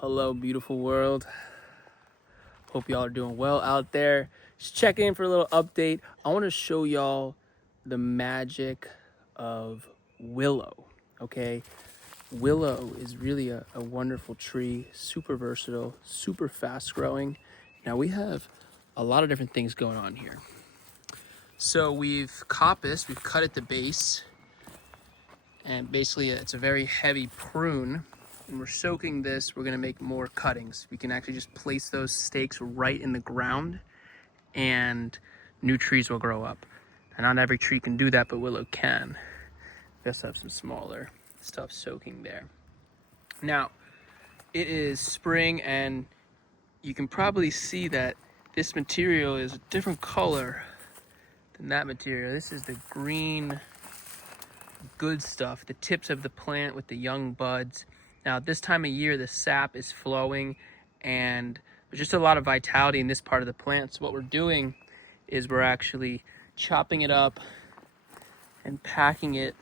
Hello, beautiful world. Hope y'all are doing well out there. Just checking in for a little update. I want to show y'all the magic of willow. Okay, willow is really a wonderful tree, super versatile, super fast growing. Now we have a lot of different things going on here. So we've coppiced, we've cut at the base, and basically it's a very heavy prune. And we're soaking this, we're gonna make more cuttings. We can actually just place those stakes right in the ground and new trees will grow up. And not every tree can do that, but willow can. We also have some smaller stuff soaking there. Now, it is spring and you can probably see that this material is a different color than that material. This is the green, good stuff, the tips of the plant with the young buds. Now, this time of year, the sap is flowing and there's just a lot of vitality in this part of the plant. So what we're doing is we're actually chopping it up and packing it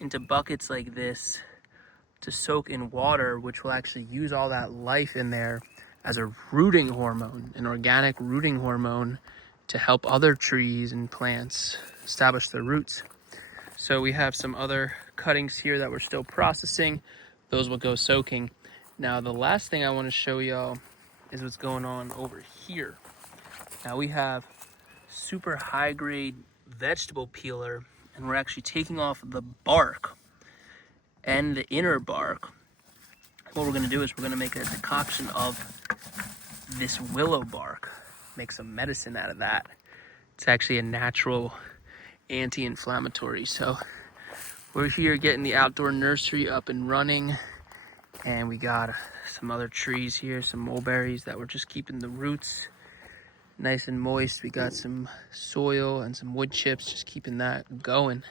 into buckets like this to soak in water, which will actually use all that life in there as a rooting hormone, an organic rooting hormone to help other trees and plants establish their roots. So we have some other cuttings here that we're still processing. Those will go soaking. Now, the last thing I want to show y'all is what's going on over here. Now we have super high grade vegetable peeler, and we're actually taking off the bark and the inner bark. What we're going to do is we're going to make a decoction of this willow bark, make some medicine out of that. It's actually a natural anti-inflammatory. So we're here getting the outdoor nursery up and running, and we got some other trees here, some mulberries that we're just keeping the roots nice and moist. We got some soil and some wood chips, just keeping that going.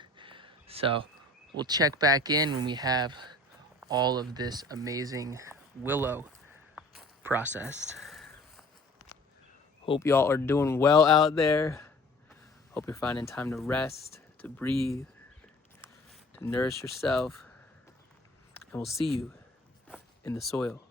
So we'll check back in when we have all of this amazing willow processed. Hope y'all are doing well out there. Hope you're finding time to rest, to breathe, to nourish yourself. And we'll see you in the soil.